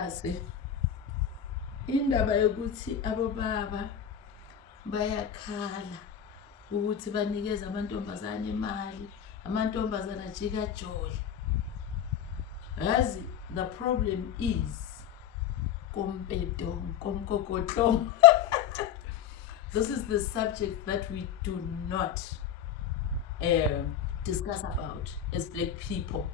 yase indaba yokuthi abobaba bayakhala ukuthi banikeze amantombazane imali, amantombazane ajika joli. Yazi the problem is kompetong komkokotlong. This is the subject that we do not discuss about as black people.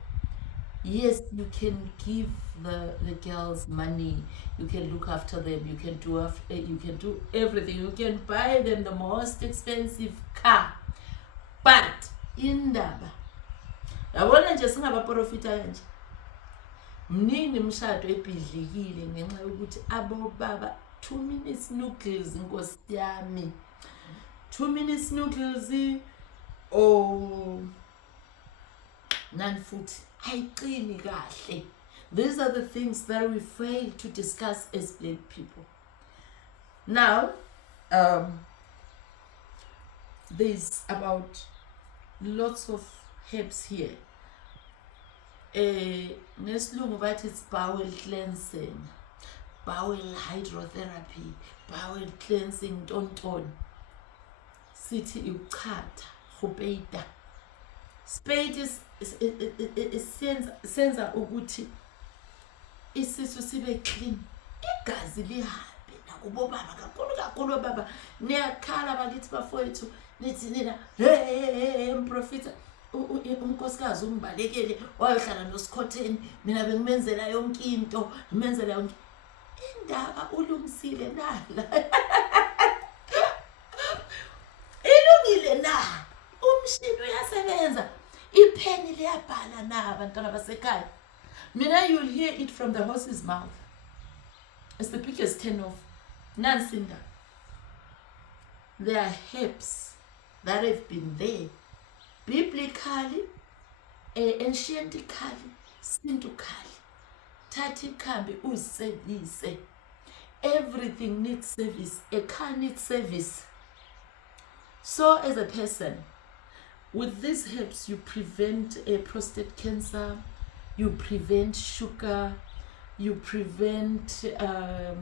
Yes, you can give the girls money, you can look after them, you can do everything, you can buy them the most expensive car, but indaba yabona nje singabaprofita kanje. Mningi imshado ebhidlikile ngenxa yokuthi abobaba 2 minutes noodles inkosi yami, 2 minutes noodles none food ayiqini kahle. These are the things that we fail to discuss as black people. Now there's about lots of herbs here. Nesilungu bathi it's bowel cleansing, bowel hydrotherapy, bowel cleansing, tonton sithi uchatha khupeta. Spade is senza ukuthi isisu sibe clean, igazi lihambe nakubo baba kakhulu baba niyakhala bakithi bafowethu nithi nina hey mprofita unkosikazi umbalekele wayohlala noSikhotheni, mina bengimenzela yonke into, ngimenzela yonke indaba ulungisile nala. Ilungile na umshini uyasebenza, ipheni liyabhala na abantwana basekhaya. Mina you'll hear it from the horse's mouth. It's the biggest turn off. Nansinda. There are herbs that have been there biblically, ancientically, sintukali. Thathi khambi uzisevise. Everything needs service. A car needs service. So as a person, with these herbs, you prevent prostate cancer, you prevent sugar, you prevent a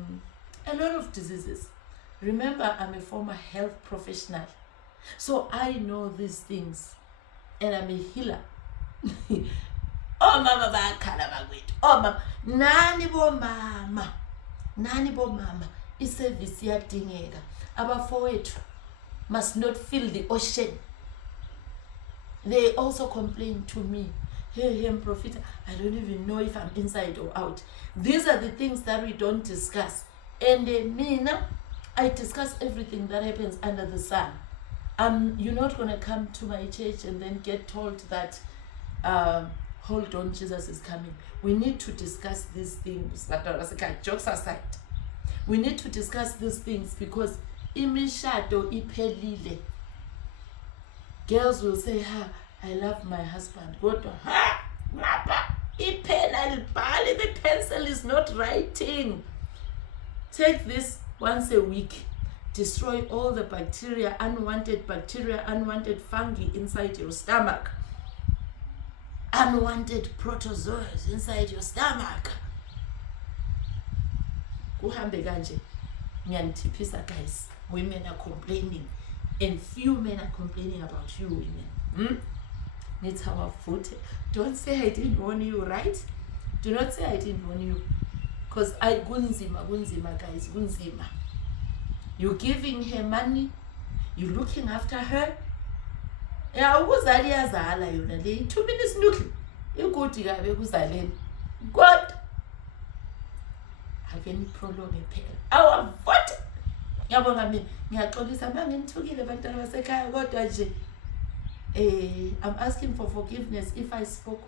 lot of diseases. Remember, I'm a former health professional, so I know these things, and I'm a healer. Oh mama bakhala bakwethu, oh mama nani bo mama iservice iyadingeka. Abafowethu must not feel the ocean. They also complain to me, hey Mprofita, I don't even know if I'm inside or out. These are the things that we don't discuss. And mina, I discuss everything that happens under the sun. You're not going to come to my church and then get told that, hold on, Jesus is coming. We need to discuss these things. Jokes aside, we need to discuss these things because imishado iphelile. Girls will say, I love my husband. Go to the pencil is not writing. Take this once a week. Destroy all the bacteria, unwanted fungi inside your stomach. Unwanted protozoas inside your stomach. Kuhambe kanje. Nyantiphisa guys. Women are complaining. And few men are complaining about you women. It's our foot. Don't say I didn't warn you, right? Do not say I didn't warn you. Because gunzima guys, gunzima. You're giving her money, you're looking after her. Yeah, ukuzali yazala yona le 2 minutes nuke. Ikuthi kabe kuzaleni. God. Akeni prolonge phela. Awavote. Yabonga mina ngiyaxolisa mangithukile bantwana basekhaya kodwa nje I'm asking for forgiveness if I spoke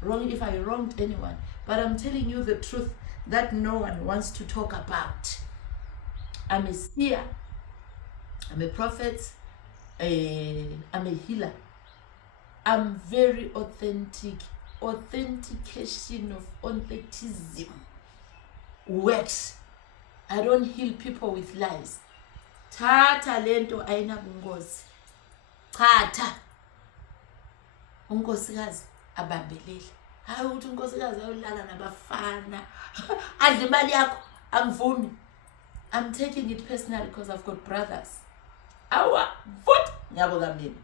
wrong, if I wronged anyone, but I'm telling you the truth that no one wants to talk about. I'm a seer, I'm a prophet, I'm a healer. I'm very authentic. Authentication of authenticism works. I don't heal people with lies. Tata lento aina bungozi. Tata. Unkosikazi abambelele. hayi ukuthi unkosikazi ayolala nabafana adla imali yakho angivumi. I'm taking it personally because I've got brothers. Awa, foot, ngiyabonga mina.